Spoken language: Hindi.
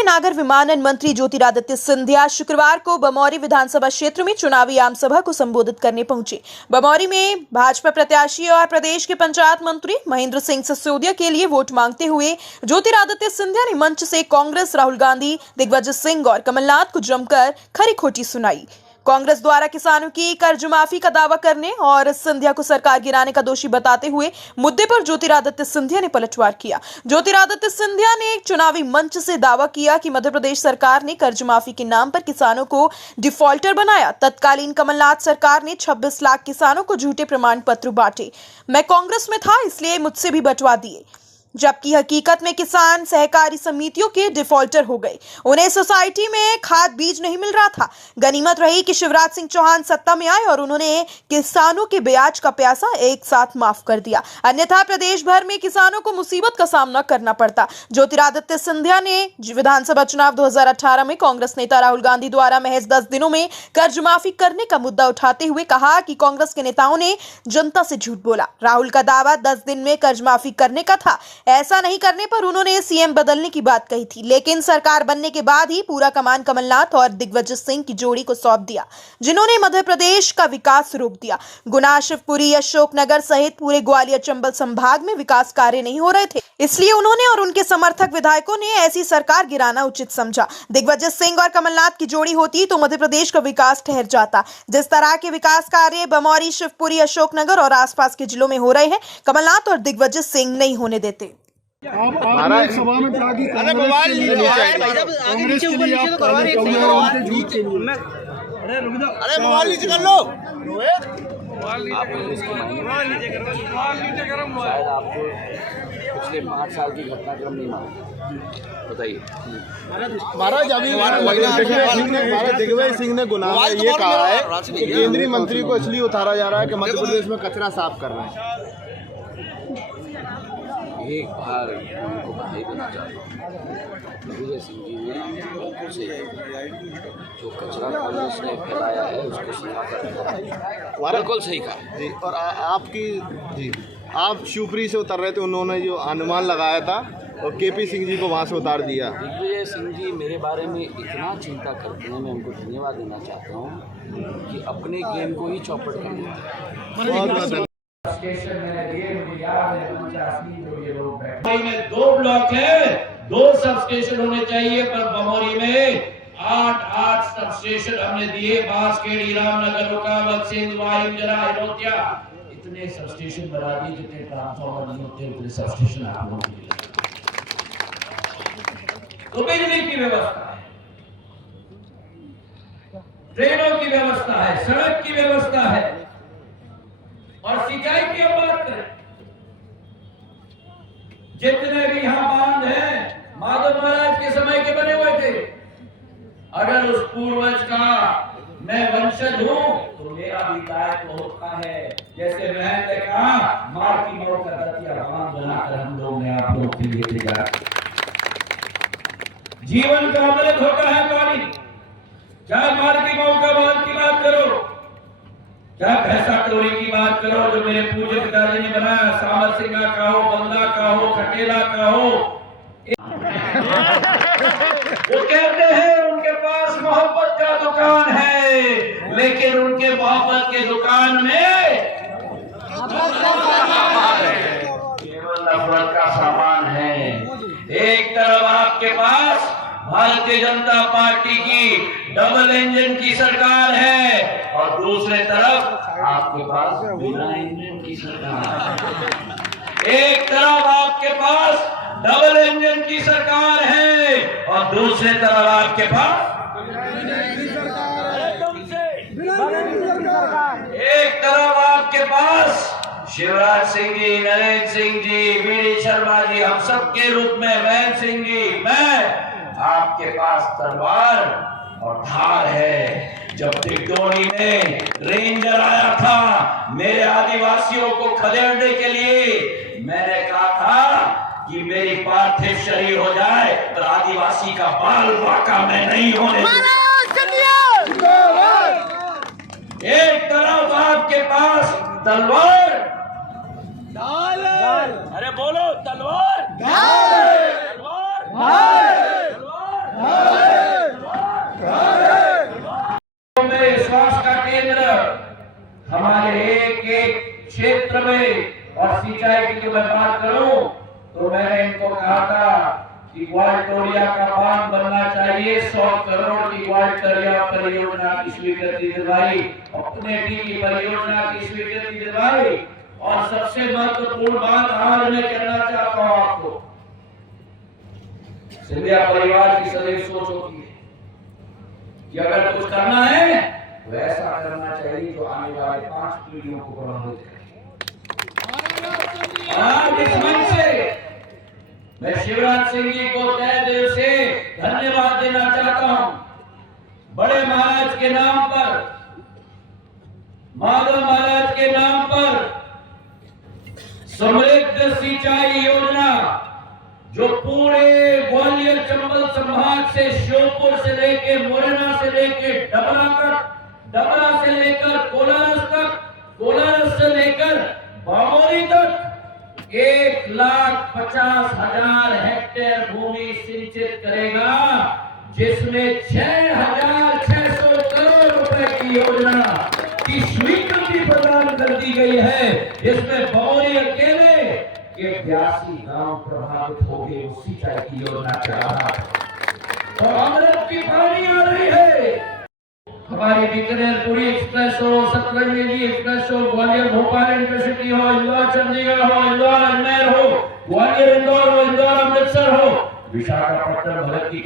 केंद्रीय नागर विमानन मंत्री ज्योतिरादित्य सिंधिया शुक्रवार को बमौरी विधानसभा क्षेत्र में चुनावी आमसभा को संबोधित करने पहुंचे। बमौरी में भाजपा प्रत्याशी और प्रदेश के पंचायत मंत्री महेंद्र सिंह सिसोदिया के लिए वोट मांगते हुए ज्योतिरादित्य सिंधिया ने मंच से कांग्रेस, राहुल गांधी, दिग्विजय सिंह और कमलनाथ को जमकर खरी खोटी सुनाई। कांग्रेस द्वारा किसानों की कर्ज माफी का दावा करने और सिंधिया को सरकार गिराने का दोषी बताते हुए मुद्दे पर ज्योतिरादित्य सिंधिया ने पलटवार किया। ज्योतिरादित्य सिंधिया ने एक चुनावी मंच से दावा किया कि मध्य प्रदेश सरकार ने कर्ज माफी के नाम पर किसानों को डिफॉल्टर बनाया। तत्कालीन कमलनाथ सरकार ने 26 लाख किसानों को झूठे प्रमाण पत्र बांटे। मैं कांग्रेस में था इसलिए मुझसे भी बंटवा दिए, जबकि हकीकत में किसान सहकारी समितियों के डिफॉल्टर हो गए। उन्हें सोसाइटी में खाद बीज नहीं मिल रहा था। गनीमत रही कि शिवराज सिंह चौहान सत्ता में आए और उन्होंने किसानों के ब्याज का पैसा एक साथ माफ कर दिया, अन्यथा प्रदेश भर में किसानों को मुसीबत का सामना करना पड़ता। ज्योतिरादित्य सिंधिया ने विधानसभा चुनाव 2018 में कांग्रेस नेता राहुल गांधी द्वारा महज 10 दिनों में कर्ज माफी करने का मुद्दा उठाते हुए कहा कि कांग्रेस के नेताओं ने जनता से झूठ बोला। राहुल का दावा 10 दिन में कर्ज माफी करने का था। ऐसा नहीं करने पर उन्होंने सीएम बदलने की बात कही थी, लेकिन सरकार बनने के बाद ही पूरा कमान कमलनाथ और दिग्विजय सिंह की जोड़ी को सौंप दिया, जिन्होंने मध्य प्रदेश का विकास रोक दिया। गुना, शिवपुरी, अशोकनगर सहित पूरे ग्वालियर चंबल संभाग में विकास कार्य नहीं हो रहे थे, इसलिए उन्होंने और उनके समर्थक विधायकों ने ऐसी सरकार गिराना उचित समझा। दिग्विजय सिंह और कमलनाथ की जोड़ी होती तो मध्य प्रदेश का विकास ठहर जाता। जिस तरह के विकास कार्य बमौरी, शिवपुरी, अशोकनगर और आसपास के जिलों में हो रहे हैं, कमलनाथ और दिग्विजय सिंह नहीं होने देते। आप सभा में कहा कि कांग्रेस के लिए अरे मोबाइल नीचे कर लो। शायद आपको पिछले 5 साल की घटनाक्रम नहीं मालूम, बताइए। महाराज अभी दिग्विजय सिंह ने गुनाह में ये कहा है कि केंद्रीय मंत्री को इसलिए उतारा जा रहा है कि मध्य प्रदेश में कचरा साफ कर रहे हैं। एक बार उनको बधाई देना चाहता हूँ। दिग्विजय सिंह जी ने बिल्कुल सही जो कचरा कांग्रेस ने फैलाया है उसको सफा करना बिल्कुल सही कहा जी। और आप शिवपुरी से उतर रहे थे, उन्होंने जो अनुमान लगाया था और केपी सिंह जी को वहाँ से उतार दिया। दिग्विजय सिंह जी मेरे बारे में इतना चिंता करते हैं, मैं उनको धन्यवाद देना चाहता हूँ कि अपने गेम को ही चौपट कर दिया। में 2 ब्लॉक है, 2 सब स्टेशन होने चाहिए, पर बमौरी में 8 सब स्टेशन हमने दिए। बांसखेड़ी, रामनगर, रुकावत, सिंधवाई, इंजरा, हिरोतिया, इतने सब स्टेशन बना दिए जितने ट्रांसफार्मर नहीं होते उतने सब स्टेशन आप लोगों के लिए। तो बिजली की व्यवस्था है, ट्रेनों की व्यवस्था है, सड़क की व्यवस्था है और सिंचाई की अब बात करें, जितने भी यहाँ बांध हैं माधव महाराज के समय के बने हुए थे। अगर उस पूर्वज का मैं वंशज हूं तो मेरा भी दायित्व होता है, जैसे मैंने कहा मार की मौत का दतिया बांध बनाकर हम लोग ने आप लोग के लिए तैयार। जीवन का अमृत होता है पानी, चाहे मार की मौत का बांध की बात करो, क्या भैंसा टोरी की बात करो जो मेरे पूज्य पिताजी ने बनाया, सामर सिंह का हो, बंदा का हो, खटेला का हो। वो कहते हैं उनके पास मोहब्बत का दुकान है, लेकिन उनके मोहब्बत के दुकान में केवल नफरत का सामान है। एक तरफ आपके पास भारतीय जनता पार्टी की डबल इंजन की सरकार है और दूसरे तरफ आपके पास बिना इंजन की सरकार। एक तरफ आपके पास डबल इंजन की सरकार है और दूसरे तरफ आपके पास एक तरफ आपके पास शिवराज सिंह जी, नरेंद्र सिंह जी, वीडी शर्मा जी, हम सब के रूप में महेंद्र सिंह जी, मैं आपके पास तलवार और धार है। जब टिड्डोनी में रेंजर आया था मेरे आदिवासियों को खदेड़ने के लिए, मैंने कहा था कि मेरी पार्थिव शरीर हो जाए पर आदिवासी का बाल बाका मैं नहीं होने दूंगा। एक तरफ आपके पास तलवार, अरे बोलो तलवार, तलवार, क्षेत्र में और सिंचाई की जो मैं बात करूं तो मैंने इनको कहा था कि ग्वालटोरिया का बांध बनना चाहिए। 100 करोड़ की ग्वालटोरिया परियोजना की स्वीकृति दिलवाई, अपने डी की परियोजना की स्वीकृति दिलवाई। और सबसे महत्वपूर्ण बात आज मैं कहना चाहता हूं आपको, सिंधिया परिवार की सदैव सोच होती है कि अगर कुछ करना है तो ऐसा करना चाहिए जो आने वाले 5 पीढ़ियों को प्रभावित करे। आज इस मंच से मैं शिवराज सिंह जी को तहे दिल से धन्यवाद देना चाहता हूं। बड़े महाराज के नाम पर, माधव महाराज के नाम पर समृद्ध सिंचाई योजना जो पूरे ग्वालियर चंबल संभाग से श्योपुर से लेके मुरैना से लेके डबरा तक, डबरा से लेकर कोलारस तक, कोलारस से लेकर बामोरी तक 1,50,000 हेक्टेयर भूमि सिंचित करेगा, जिसमें 6,600 करोड़ रुपए की योजना की स्वीकृति प्रदान कर दी गई है। इसमें बामोरी अकेले के 82 गांव प्रभावित हो गए उस सिंचाई की योजना के आधार और अमृत की पानी आ रही है। हमारी बीकानेर पुरी एक्सप्रेस हो, सतलज एक्सप्रेस हो, ग्वालियर भोपाल इंटरसिटी हो, इंदौर चंडीगढ़ हो, इंदौर अजमेर हो, ग्वालियर इंदौर हो, इंदौर अमृतसर हो, विशाखापट्टनम भरत की